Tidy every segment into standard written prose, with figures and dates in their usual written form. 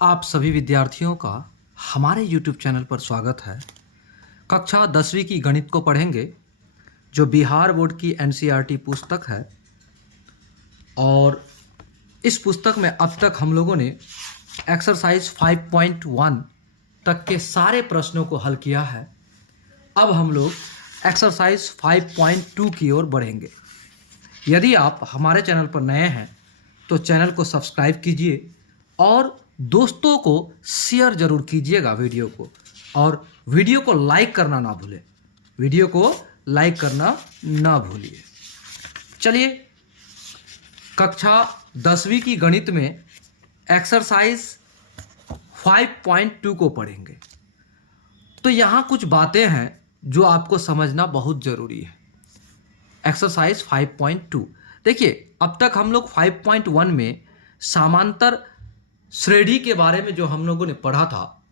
आप सभी विद्यार्थियों का हमारे YouTube चैनल पर स्वागत है। कक्षा 10वीं की गणित को पढ़ेंगे जो बिहार बोर्ड की NCERT पुस्तक है। और इस पुस्तक में अब तक हम लोगों ने एक्सरसाइज 5.1 तक के सारे प्रश्नों को हल किया है। अब हम लोग एक्सरसाइज 5.2 की ओर बढ़ेंगे। यदि आप हमारे चैनल पर नए हैं तो चैनल को सब्सक्राइब कीजिए और दोस्तों को शेयर ज़रूर कीजिएगा वीडियो को, और वीडियो को लाइक करना ना भूलें। वीडियो को लाइक करना ना भूलिए। चलिए कक्षा 10वीं की गणित में एक्सरसाइज 5.2 को पढ़ेंगे। तो यहाँ कुछ बातें हैं जो आपको समझना बहुत ज़रूरी है। एक्सरसाइज 5.2 देखिए, अब तक हम लोग 5.1 में समांतर श्रेणी के बारे में जो हम लोगों ने पढ़ा था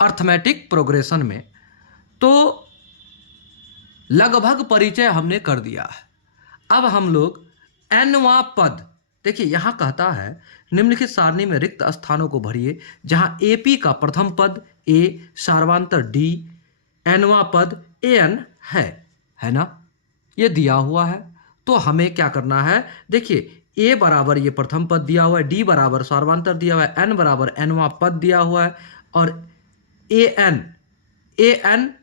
अर्थमेटिक प्रोग्रेशन में, तो लगभग परिचय हमने कर दिया है। अब हम लोग nवां पद, देखिए यहाँ कहता है निम्नलिखित सारणी में रिक्त स्थानों को भरिए जहाँ AP का प्रथम पद A, सार्वंतर D, nवां पद an है ना, ये दिया हुआ है। तो हमें क्या करना है, देखिए A बराबर ये प्रथम पद दिया हुआ है, D बराबर सार्वंतर दिया हुआ है, N बराबर nवां पद दिया हुआ है, और an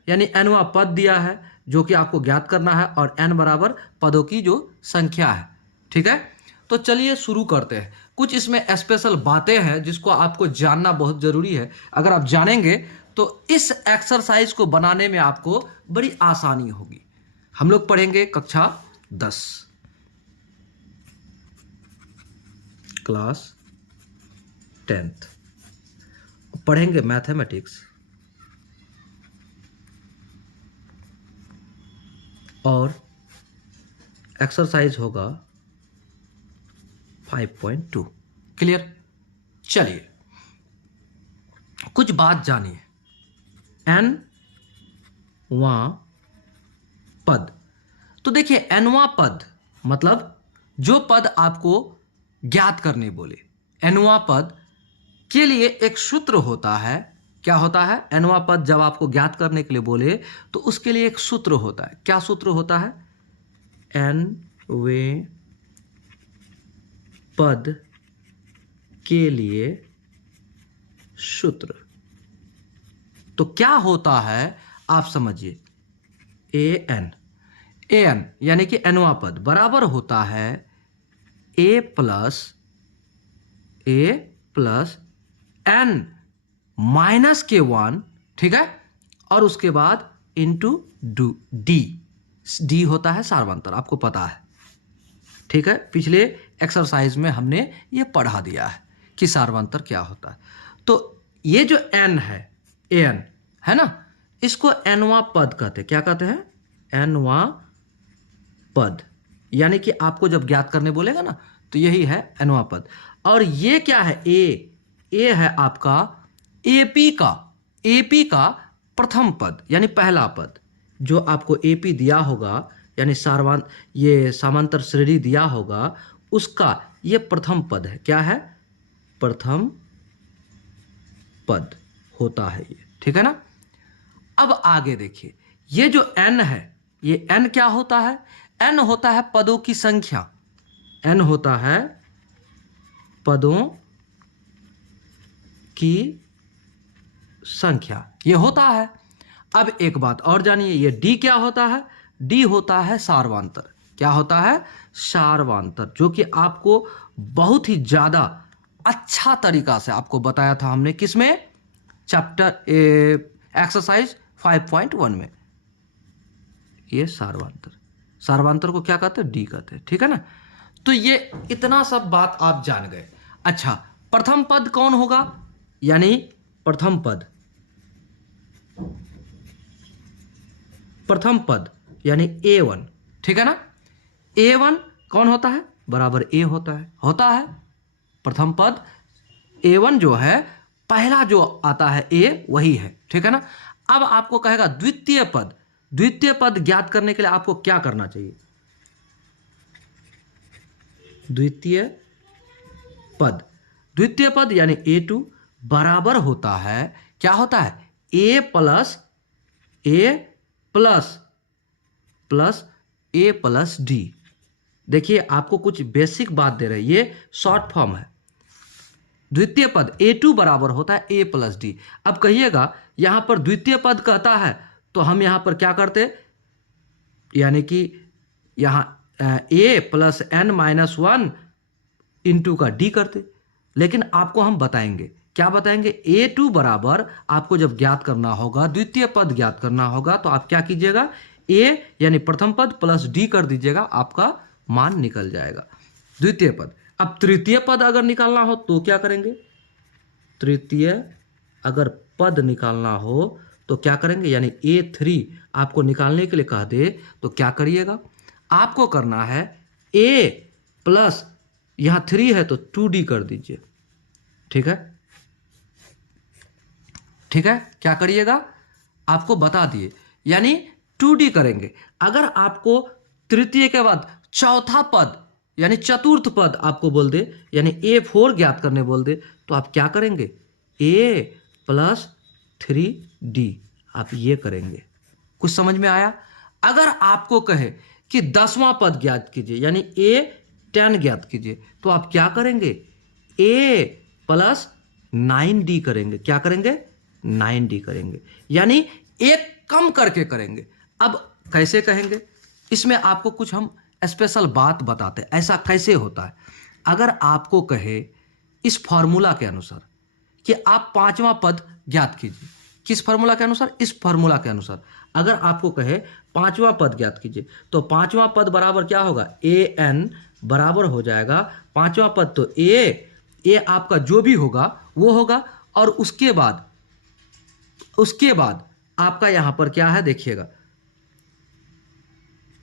यानी nवां पद दिया है जो कि आपको ज्ञात करना है, और n बराबर पदों की जो संख्या है। ठीक है, तो चलिए शुरू करते हैं। कुछ इसमें स्पेशल बातें हैं जिसको आपको जानना बहुत ज़रूरी है। अगर आप जानेंगे तो इस एक्सरसाइज को बनाने में आपको बड़ी आसानी होगी। हम लोग पढ़ेंगे कक्षा 10 क्लास 10th, पढ़ेंगे मैथमेटिक्स और एक्सरसाइज होगा 5.2। क्लियर? चलिए कुछ बात जानिए। nवां पद, तो देखिए nवां पद मतलब जो पद आपको ज्ञात करने बोले। nवां पद के लिए एक सूत्र होता है। क्या होता है? nवां पद जब आपको ज्ञात करने के लिए बोले तो उसके लिए एक सूत्र होता है। क्या सूत्र होता है? nवें पद के लिए सूत्र। तो क्या होता है आप समझिए, an यानी कि nवां पद बराबर होता है a plus n minus k1, ठीक है, और उसके बाद इंटू डी होता है सार्वंतर, आपको पता है। ठीक है, पिछले एक्सरसाइज में हमने ये पढ़ा दिया है कि सार्वंतर क्या होता है। तो ये जो n है, an है ना, इसको nवां पद कहते हैं। क्या कहते हैं? nवां पद, यानी कि आपको जब ज्ञात करने बोलेगा ना तो यही है nवां पद। और ये क्या है? ए है आपका AP का प्रथम पद यानी पहला पद जो आपको AP दिया होगा, यानी ये समांतर श्रेणी दिया होगा, उसका ये प्रथम पद है। क्या है? प्रथम पद होता है ये। ठीक है ना? अब आगे देखिए, ये जो n है, ये n क्या होता है? n होता है पदों की संख्या। n होता है पदों की संख्या, ये होता है। अब एक बात और जानिए, ये d क्या होता है? d होता है सार्वंतर। क्या होता है? सार्वंतर, जो कि आपको बहुत ही ज्यादा अच्छा तरीका से आपको बताया था हमने। किसमें? चैप्टर एक्सरसाइज 5.1 में। ये सार्वंतर को क्या कहते हैं? d कहते हैं। ठीक है ना? तो ये इतना सब बात आप जान गए। अच्छा, प्रथम पद कौन होगा? यानी प्रथम पद यानी A1। ठीक है ना? A1 कौन होता है? बराबर A होता है प्रथम पद। A1 जो है पहला जो आता है A, वही है। ठीक है ना? अब आपको कहेगा द्वितीय पद ज्ञात करने के लिए आपको क्या करना चाहिए? द्वितीय पद यानी A2, बराबर होता है, क्या होता है, a plus A plus D. देखिए आपको कुछ बेसिक बात दे रहे हैं, ये शॉर्ट फॉर्म है। द्वितीय पद a2 बराबर होता है a प्लस डी। अब कहिएगा यहां पर द्वितीय पद कहता है तो हम यहां पर क्या करते, यानी कि यहां a plus n minus 1 into का d करते। लेकिन आपको हम बताएंगे, क्या बताएंगे, a2 बराबर आपको जब ज्ञात करना होगा, द्वितीय पद ज्ञात करना होगा, तो आप क्या कीजिएगा, a यानी प्रथम पद प्लस d कर दीजिएगा, आपका मान निकल जाएगा द्वितीय पद। अब तृतीय पद अगर निकालना हो तो क्या करेंगे, तृतीय अगर पद निकालना हो तो क्या करेंगे, यानी a3 आपको निकालने के लिए कह दे तो क्या करिएगा, आपको करना है a प्लस यहां 3 है तो 2d कर दीजिए। ठीक है, ठीक है, क्या करिएगा, आपको बता दिए, यानी 2d करेंगे। अगर आपको तृतीय के बाद चौथा पद यानी चतुर्थ पद आपको बोल दे, यानी a4 ज्ञात करने बोल दे, तो आप क्या करेंगे, a प्लस 3d आप ये करेंगे। कुछ समझ में आया। अगर आपको कहे कि 10वां पद ज्ञात कीजिए, यानी a10 ज्ञात कीजिए, तो आप क्या करेंगे, a प्लस 9d करेंगे। क्या करेंगे, 9d करेंगे, यानी एक कम करके करेंगे। अब कैसे कहेंगे, इसमें आपको कुछ हम स्पेशल बात बताते हैं, ऐसा कैसे होता है। अगर आपको कहे इस फॉर्मूला के अनुसार कि आप 5वां पद ज्ञात कीजिए, किस फॉर्मूला के अनुसार, इस फॉर्मूला के अनुसार अगर आपको कहे 5वां पद ज्ञात कीजिए, तो 5वां पद बराबर क्या होगा, an बराबर हो जाएगा 5वां पद, तो a आपका जो भी होगा वो होगा, और उसके बाद आपका यहां पर क्या है देखिएगा,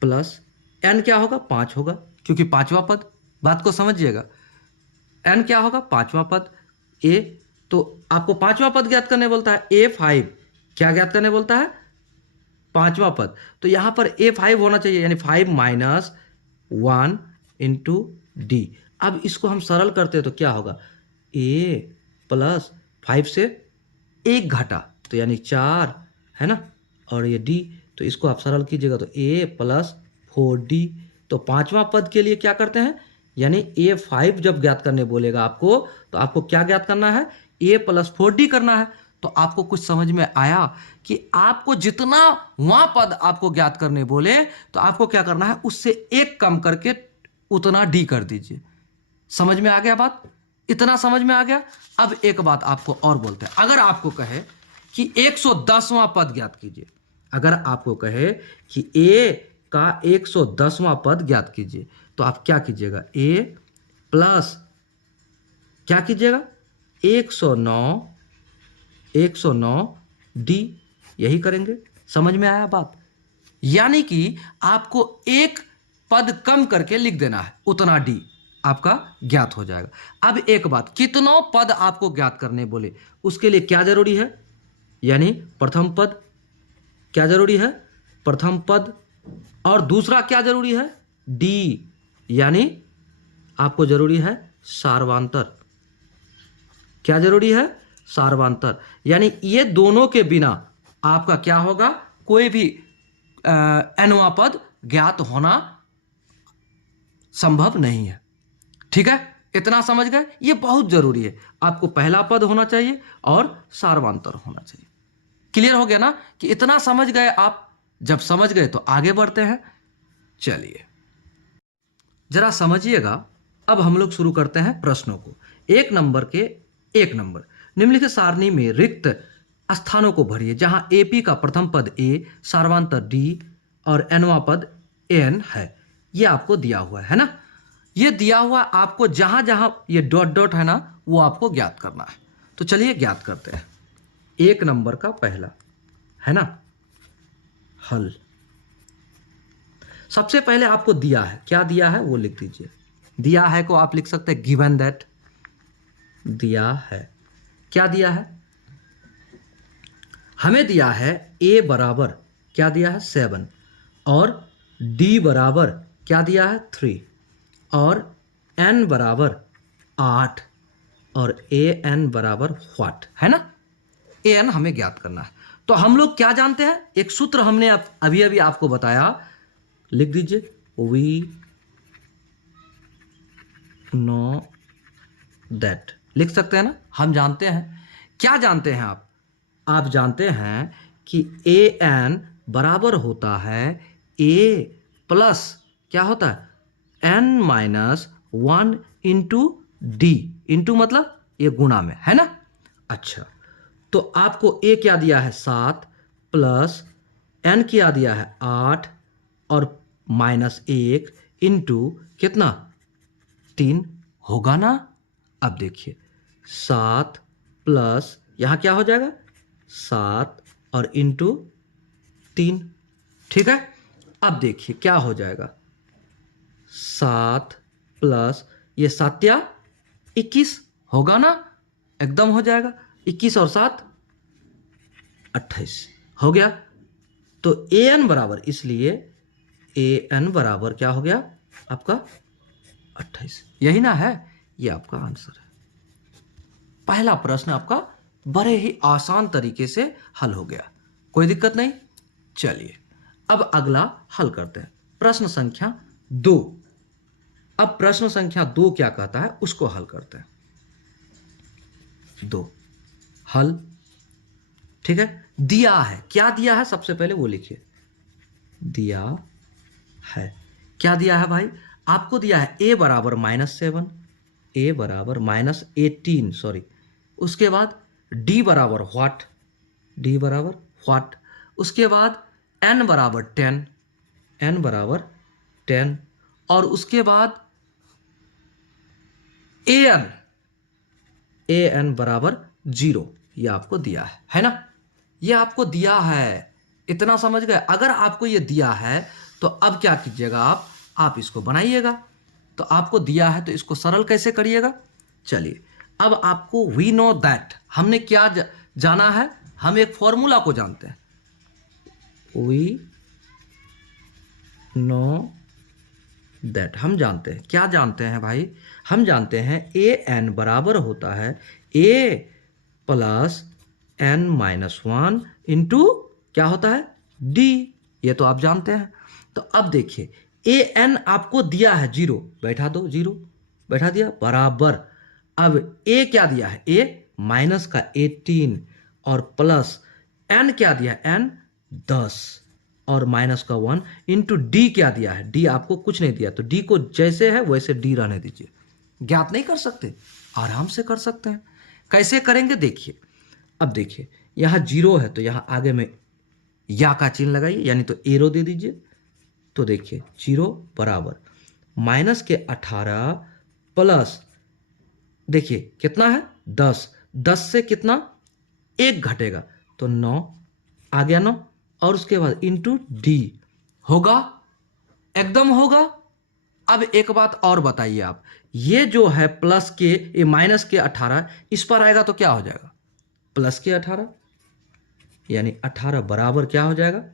प्लस n क्या होगा, 5 होगा, क्योंकि 5वां पद, बात को समझिएगा, n क्या होगा, 5वां पद, a, तो आपको 5वां पद ज्ञात करने बोलता है, a5 क्या ज्ञात करने बोलता है, 5वां पद, तो यहां पर a5 होना चाहिए, यानी 5 माइनस 1 इंटू डी। अब इसको हम सरल करते हैं तो क्या होगा, a प्लस 5 से 1 घटा तो यानी 4 है ना, और ये d, तो इसको आप सरल कीजिएगा तो a प्लस 4d। तो 5वां पद के लिए क्या करते हैं, यानी a5 जब ज्ञात करने बोलेगा आपको, तो आपको क्या ज्ञात करना है, a प्लस 4d करना है। तो आपको कुछ समझ में आया कि आपको जितना वहां पद आपको ज्ञात करने बोले तो आपको क्या करना है, उससे एक कम करके उतना d कर दीजिए। समझ में आ गया बात, इतना समझ में आ गया। अब एक बात आपको और बोलते हैं, अगर आपको कहे कि 110वां पद ज्ञात कीजिए, अगर आपको कहे कि a का 110वां पद ज्ञात कीजिए, तो आप क्या कीजिएगा, a प्लस क्या कीजिएगा, 109 d, यही करेंगे। समझ में आया बात, यानी कि आपको एक पद कम करके लिख देना है, उतना d आपका ज्ञात हो जाएगा। अब एक बात, कितनों पद आपको ज्ञात करने बोले, उसके लिए क्या जरूरी है, यानी प्रथम पद क्या जरूरी है, प्रथम पद, और दूसरा क्या जरूरी है, d, यानी आपको जरूरी है सार्वंतर। क्या जरूरी है, सार्वंतर, यानी ये दोनों के बिना आपका क्या होगा, कोई भी nवां पद ज्ञात होना संभव नहीं है। ठीक है, इतना समझ गए, ये बहुत जरूरी है, आपको पहला पद होना चाहिए और सार्वंतर होना चाहिए। क्लियर हो गया ना, कि इतना समझ गए आप, जब समझ गए तो आगे बढ़ते हैं। चलिए जरा समझिएगा, अब हम लोग शुरू करते हैं प्रश्नों को। 1 नंबर के 1 नंबर, निम्नलिखित सारणी में रिक्त स्थानों को भरिए जहां AP का प्रथम पद a, सार्वंतर d और nवां पद n है। ये आपको दिया हुआ है ना, ये दिया हुआ आपको जहां जहां ये डॉट डॉट है ना, वो आपको ज्ञात करना है। तो चलिए ज्ञात करते हैं। 1 नंबर का पहला है ना, हल। सबसे पहले आपको दिया है, क्या दिया है वो लिख दीजिए। दिया है को आप लिख सकते हैं गिवन दैट, दिया है, क्या दिया है, हमें दिया है a बराबर क्या दिया है 7, और d बराबर क्या दिया है 3, और n बराबर 8, और ए एन बराबर व्हाट, है ना। ए एन हमें ज्ञात करना है। तो हम लोग क्या जानते हैं, एक सूत्र हमने अभी अभी आपको बताया, लिख दीजिए, वी नो दैट, लिख सकते हैं ना। हम जानते हैं, क्या जानते हैं आप जानते हैं कि ए एन बराबर होता है ए प्लस क्या होता है N minus one into D, into मतलब ये गुणा में, है ना। अच्छा, तो आपको ए क्या दिया है 7 प्लस एन क्या दिया है 8 और माइनस 1 इंटू कितना 3 होगा ना। अब देखिए 7 प्लस यहां क्या हो जाएगा 7 और इंटू 3, ठीक है। अब देखिए क्या हो जाएगा 7 प्लस ये 7 या 21 होगा ना, एकदम हो जाएगा। 21 और 7 28 हो गया। तो ए एन बराबर, इसलिए ए एन बराबर क्या हो गया आपका 28, यही ना है, ये आपका आंसर है। पहला प्रश्न आपका बड़े ही आसान तरीके से हल हो गया, कोई दिक्कत नहीं। चलिए अब अगला हल करते हैं, प्रश्न संख्या 2। अब प्रश्न संख्या 2 क्या कहता है उसको हल करते हैं। 2 हल, ठीक है। दिया है, क्या दिया है सबसे पहले वो लिखिए, दिया है, क्या दिया है भाई, आपको दिया है a बराबर -7, a बराबर -18 सॉरी, उसके बाद d बराबर व्हाट, d बराबर व्हाट, उसके बाद n बराबर 10, n बराबर 10, और उसके बाद an बराबर 0, ये आपको दिया है ना। ये आपको दिया है, इतना समझ गए। अगर आपको ये दिया है तो अब क्या कीजिएगा आप इसको बनाइएगा। तो आपको दिया है तो इसको सरल कैसे करिएगा। चलिए अब आपको वी नो दैट, हमने क्या जाना है, हम एक फॉर्मूला को जानते हैं, वी नो दैट, हम जानते हैं, क्या जानते हैं भाई, हम जानते हैं ए एन बराबर होता है a plus n minus 1 into क्या होता है डी, ये तो आप जानते हैं। तो अब देखिए ए एन आपको दिया है 0, बैठा दो, 0 बैठा दिया, बराबर अब ए क्या दिया है, ए माइनस का 18 और प्लस एन क्या दिया है एन 10 और माइनस का 1 इंटू डी क्या दिया है, डी आपको कुछ नहीं दिया, तो डी को जैसे है वैसे डी रहने दीजिए। ज्ञात नहीं कर सकते, आराम से कर सकते हैं। कैसे करेंगे देखिए। अब देखिए यहाँ 0 है तो यहाँ आगे में या का चिन्ह लगाइए, यानी तो एरो दे दीजिए। तो देखिए 0 बराबर माइनस के 18 प्लस देखिए कितना है 10, 10 से कितना 1 घटेगा तो 9 आ गया 9, और उसके बाद इंटू डी होगा, एकदम होगा। अब एक बात और बताइए आप, ये जो है प्लस के ये माइनस के 18 इस पर आएगा तो क्या हो जाएगा प्लस के 18, यानी 18 बराबर क्या हो जाएगा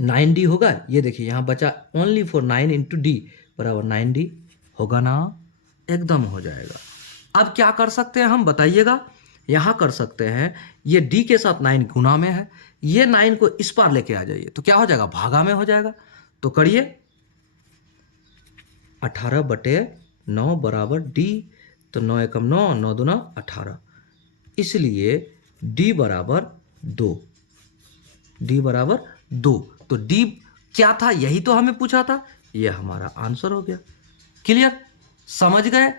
9d होगा। ये देखिए यहां बचा ओनली फॉर 9 इंटू डी बराबर 9d होगा ना, एकदम हो जाएगा। अब क्या कर सकते हैं हम बताइएगा, यहां कर सकते हैं ये d के साथ 9 गुना में है, ये 9 को इस पार लेके आ जाइए तो क्या हो जाएगा भागा में हो जाएगा। तो करिए 18/9 बराबर d, तो 9 एकम 9, 9 दूना 18, इसलिए d बराबर 2, d बराबर 2। तो d क्या था यही तो हमें पूछा था, ये हमारा आंसर हो गया। क्लियर, समझ गए।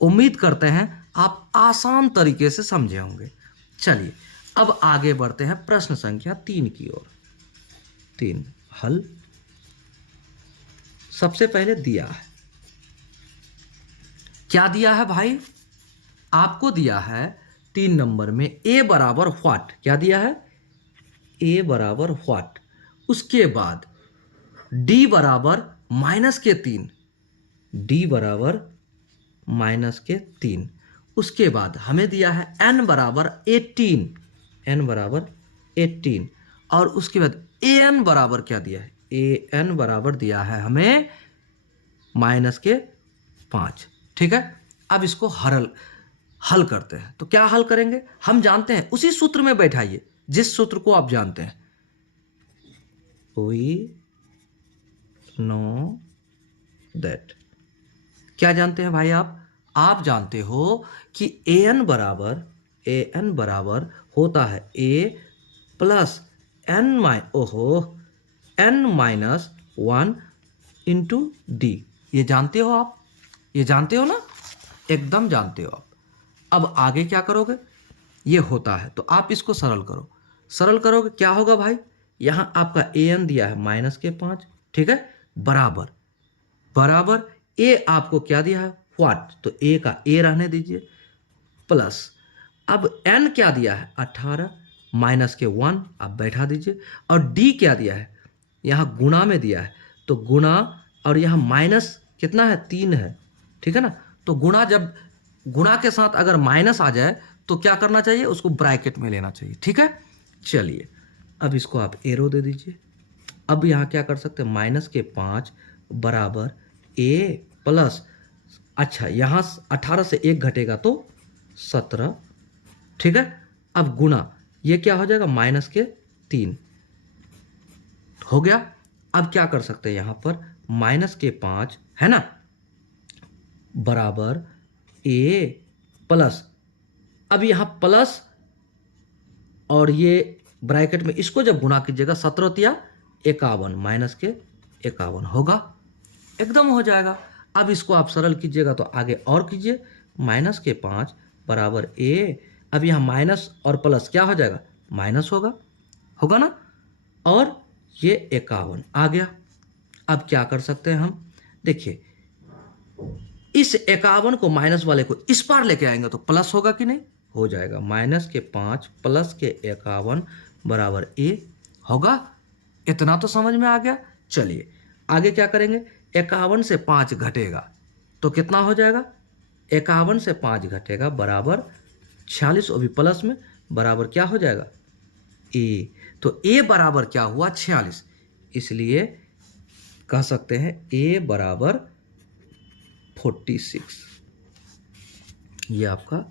उम्मीद करते हैं आप आसान तरीके से समझे होंगे। चलिए अब आगे बढ़ते हैं प्रश्न संख्या 3 की ओर। 3 हल, सबसे पहले दिया है, क्या दिया है भाई, आपको दिया है 3 नंबर में a बराबर व्हाट, क्या दिया है a बराबर व्हाट, उसके बाद d बराबर -3, d बराबर -3, उसके बाद हमें दिया है n बराबर 18, n बराबर 18, और उसके बाद an बराबर क्या दिया है, an बराबर दिया है हमें -5, ठीक है। अब इसको हल करते हैं। तो क्या हल करेंगे, हम जानते हैं, उसी सूत्र में बैठाइए जिस सूत्र को आप जानते हैं। वी नो दैट, क्या जानते हैं भाई आप जानते हो कि ए एन बराबर होता है a plus n minus 1 into d. ये जानते हो आप, ये जानते हो ना, एकदम जानते हो आप। अब आगे क्या करोगे, ये होता है तो आप इसको सरल करो, सरल करोगे क्या होगा भाई, यहाँ आपका ए एन दिया है -5, ठीक है, बराबर ए आपको क्या दिया है व्हाट, तो ए का ए रहने दीजिए, प्लस अब एन क्या दिया है 18 -1 आप बैठा दीजिए, और डी क्या दिया है यहाँ गुणा में दिया है, तो गुणा, और यहाँ माइनस कितना है 3 है, ठीक है ना। तो जब गुणा के साथ अगर माइनस आ जाए तो क्या करना चाहिए, उसको ब्रैकेट में लेना चाहिए, ठीक है। चलिए अब इसको आप एरो दे दीजिए। अब यहाँ क्या कर सकते हैं, -5 बराबर ए प्लस, अच्छा यहाँ 18 से 1 घटेगा तो 17, ठीक है। अब गुणा, ये क्या हो जाएगा -3 हो गया। अब क्या कर सकते हैं यहाँ पर -5 है ना, बराबर ए प्लस, अब यहाँ प्लस और ये ब्रैकेट में इसको जब गुणा कीजिएगा 17 -51 होगा, एकदम हो जाएगा। अब इसको आप सरल कीजिएगा तो आगे और कीजिए, -5 बराबर ए, अब यहाँ माइनस और प्लस क्या हो जाएगा, माइनस होगा ना, और ये 51 आ गया। अब क्या कर सकते हैं हम, देखिए इस 51 को माइनस वाले को इस पार लेके आएंगे तो प्लस होगा कि नहीं, हो जाएगा, -5 प्लस 51 बराबर ए होगा। इतना तो समझ में आ गया। चलिए आगे क्या करेंगे, 51 से 5 घटेगा तो कितना हो जाएगा, 51 से 5 घटेगा बराबर 46, वो भी प्लस में, बराबर क्या हो जाएगा ए, तो ए बराबर क्या हुआ 46, इसलिए कह सकते हैं ए बराबर 46। ये आपका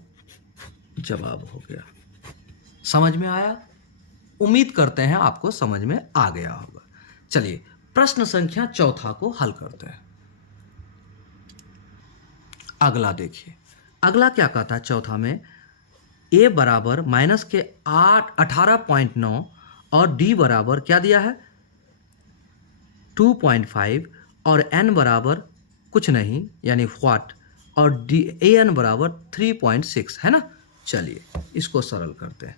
जवाब हो गया। समझ में आया, उम्मीद करते हैं आपको समझ में आ गया होगा। चलिए प्रश्न संख्या 4 को हल करते हैं। अगला देखिए, अगला क्या कहता है 4 में, ए बराबर -18.9 और डी बराबर क्या दिया है 2.5 और एन बराबर कुछ नहीं यानी व्हाट, और डी ए एन बराबर 3.6 है ना। चलिए इसको सरल करते हैं।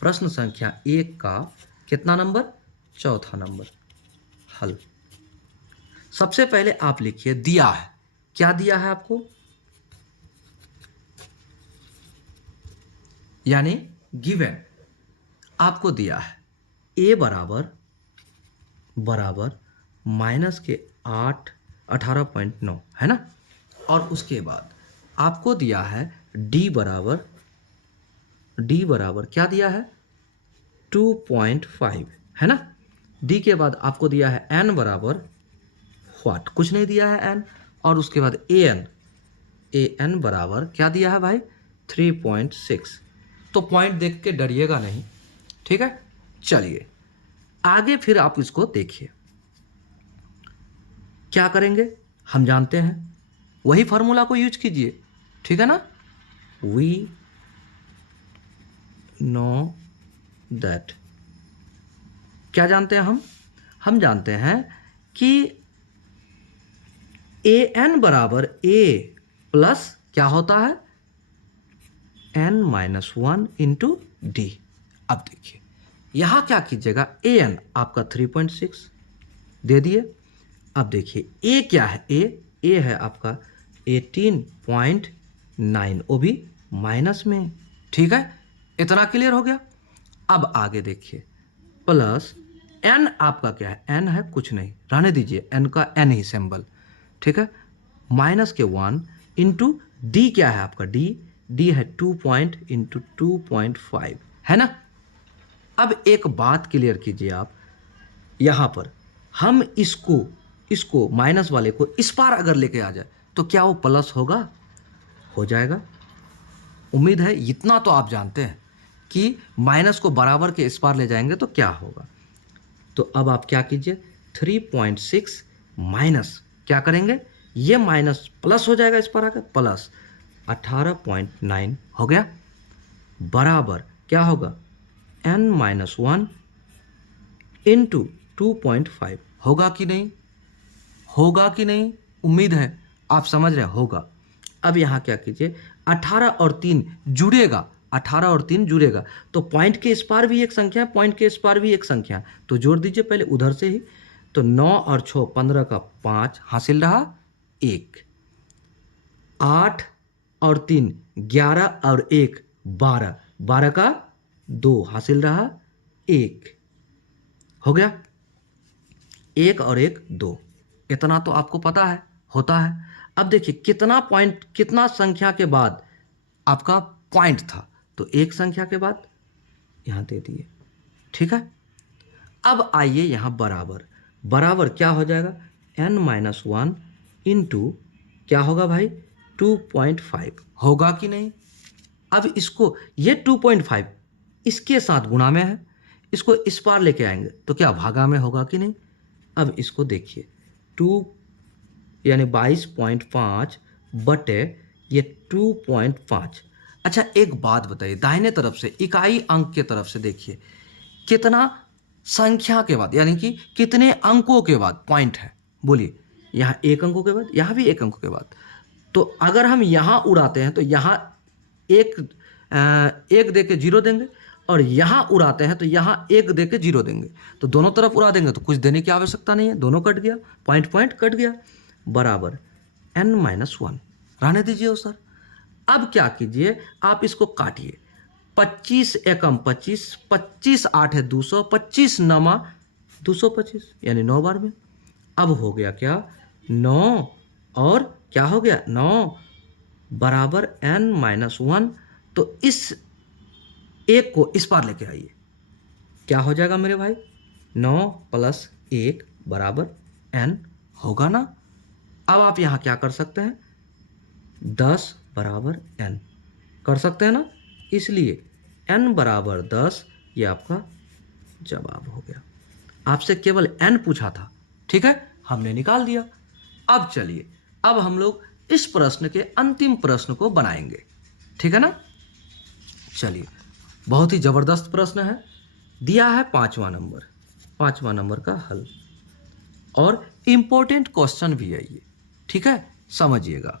प्रश्न संख्या 1 का कितना नंबर, 4 नंबर, हल। सबसे पहले आप लिखिए, दिया है, क्या दिया है आपको, यानी गिवन आपको दिया है ए बराबर -18.9 है ना, और उसके बाद आपको दिया है डी बराबर क्या दिया है 2.5 है ना। डी के बाद आपको दिया है एन बराबर व्हाट, कुछ नहीं दिया है एन, और उसके बाद ए एन बराबर क्या दिया है भाई 3.6। तो पॉइंट देख के डरिएगा नहीं, ठीक है। चलिए आगे फिर आप इसको देखिए, क्या करेंगे हम जानते हैं, वही फार्मूला को यूज कीजिए, ठीक है ना। वी नो दैट, क्या जानते हैं हम जानते हैं कि ए एन बराबर ए प्लस क्या होता है n-1 इंटू डी। अब देखिए यहाँ क्या कीजिएगा, ए एन आपका 3.6 दे दिए। अब देखिए ए क्या है, ए है आपका 18.9, वो भी माइनस में, ठीक है। इतना क्लियर हो गया। अब आगे देखिए, प्लस एन आपका क्या है, एन है कुछ नहीं, रहने दीजिए, एन का एन ही सिंबल, ठीक है, -1 इंटू डी क्या है आपका, डी है 2 इंटू 2.5 है ना। अब एक बात क्लियर कीजिए आप, यहाँ पर हम इसको माइनस वाले को इस पार अगर लेके आ जाए तो क्या वो प्लस होगा, हो जाएगा। उम्मीद है इतना तो आप जानते हैं कि माइनस को बराबर के इस पार ले जाएंगे तो क्या होगा। तो अब आप क्या कीजिए, 3.6 माइनस क्या करेंगे, ये माइनस प्लस हो जाएगा, इस पर आकर प्लस 18.9 हो गया, बराबर क्या होगा n-1 इंटू 2.5। होगा कि नहीं, होगा कि नहीं, उम्मीद है आप समझ रहे होगा। अब यहाँ क्या कीजिए, 18 और 3 जुड़ेगा, 18 और 3 जुड़ेगा तो पॉइंट के इस पार भी एक संख्या है, पॉइंट के इस पार भी एक संख्या है, तो जोड़ दीजिए पहले उधर से ही। तो 9 और 6 15 का 5 हासिल रहा 1, 8 और 3 11 और 1 12, 12 का 2 हासिल रहा 1, हो गया 1 और 1 2। इतना तो आपको पता है होता है। अब देखिए कितना पॉइंट, कितना संख्या के बाद आपका पॉइंट था, तो एक संख्या के बाद यहां दे दिए, ठीक है। अब आइए यहां बराबर, बराबर क्या हो जाएगा n-1 इंटू क्या होगा भाई 2.5, होगा कि नहीं। अब इसको, ये 2.5 इसके साथ गुणा में है, इसको इस पार लेके आएंगे तो क्या भागा में होगा कि नहीं। अब इसको देखिए 2 यानी 22.5 बटे ये 2.5। अच्छा एक बात बताइए, दाहिने तरफ से इकाई अंक के तरफ से देखिए कितना संख्या के बाद यानी कि कितने अंकों के बाद पॉइंट है, बोलिए। यहाँ एक अंकों के बाद, यहाँ भी एक अंकों के बाद। तो अगर हम यहाँ उड़ाते हैं तो यहाँ एक दे के जीरो देंगे, और यहाँ उड़ाते हैं तो यहाँ एक दे के जीरो देंगे। तो दोनों तरफ उड़ा देंगे तो कुछ देने की आवश्यकता नहीं है, दोनों कट गया, पॉइंट पॉइंट कट गया, बराबर n-1 रहने दीजिए वो सर। अब क्या कीजिए, आप इसको काटिए, 25 एकम 25, 25 8 है 200, 25 नमा 225 यानी 9 बार में। अब हो गया क्या 9 और क्या हो गया 9 बराबर n-1। तो इस एक को इस पार लेके आइए, क्या हो जाएगा मेरे भाई 9 + 1 बराबर n होगा ना। अब आप यहां क्या कर सकते हैं 10 बराबर n कर सकते हैं ना, इसलिए n बराबर 10 ये आपका जवाब हो गया। आपसे केवल n पूछा था, ठीक है, हमने निकाल दिया। अब चलिए, अब हम लोग इस प्रश्न के अंतिम प्रश्न को बनाएंगे, ठीक है ना। चलिए, बहुत ही जबरदस्त प्रश्न है, दिया है 5वां नंबर, 5वां नंबर का हल, और इंपॉर्टेंट क्वेश्चन भी है ये, ठीक है, समझिएगा।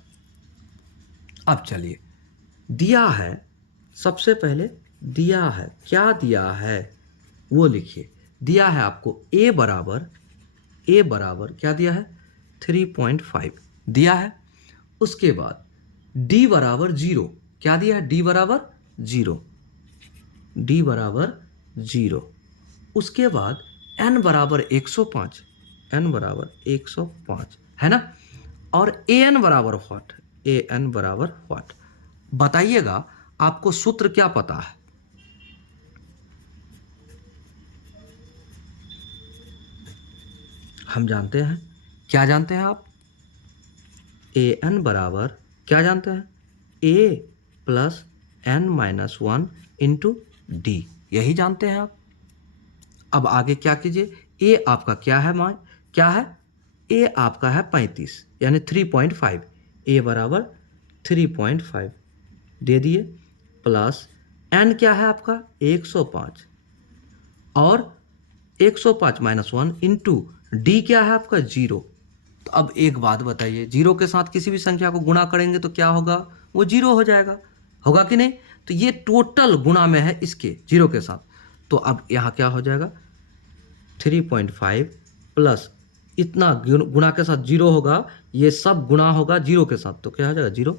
अब चलिए, दिया है, सबसे पहले दिया है, क्या दिया है वो लिखिए। दिया है आपको a बराबर क्या दिया है 3.5 दिया है। उसके बाद d बराबर 0, क्या दिया है d बराबर 0, d बराबर 0। उसके बाद n बराबर 105, n बराबर 105 है ना, और an बराबर व्हाट, an बराबर व्हाट, बताइएगा आपको सूत्र क्या पता है। हम जानते हैं, क्या जानते हैं आप, an बराबर क्या जानते हैं a plus n-1 into D, यही जानते हैं आप। अब आगे क्या कीजिए, a आपका क्या है मान, क्या है a आपका है 35 यानी 3.5, a बराबर 3.5 दे दिए, प्लस n क्या है आपका 105, और 105 - 1 इंटू डी क्या है आपका 0। तो अब एक बात बताइए, 0 के साथ किसी भी संख्या को गुणा करेंगे तो क्या होगा, वो 0 हो जाएगा, होगा कि नहीं। तो ये टोटल गुणा में है इसके 0 के साथ, तो अब यहाँ क्या हो जाएगा 3.5 प्लस इतना गुणा के साथ 0 होगा, ये सब गुणा होगा 0 के साथ, तो क्या हो जाएगा 0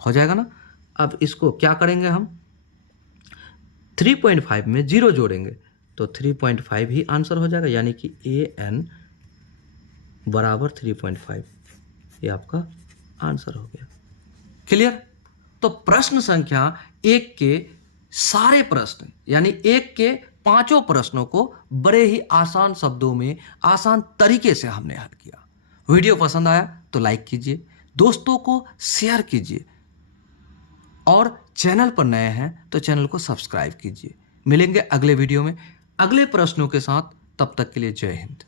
हो जाएगा ना। अब इसको क्या करेंगे हम, 3.5 में 0 जोड़ेंगे तो 3.5 ही आंसर हो जाएगा, यानी कि an बराबर 3.5, ये आपका आंसर हो गया। क्लियर। तो प्रश्न संख्या 1 के सारे प्रश्न यानी 1 के 5 प्रश्नों को बड़े ही आसान शब्दों में, आसान तरीके से हमने हल किया। वीडियो पसंद आया तो लाइक कीजिए, दोस्तों को शेयर कीजिए, और चैनल पर नए हैं तो चैनल को सब्सक्राइब कीजिए। मिलेंगे अगले वीडियो में अगले प्रश्नों के साथ, तब तक के लिए जय हिंद।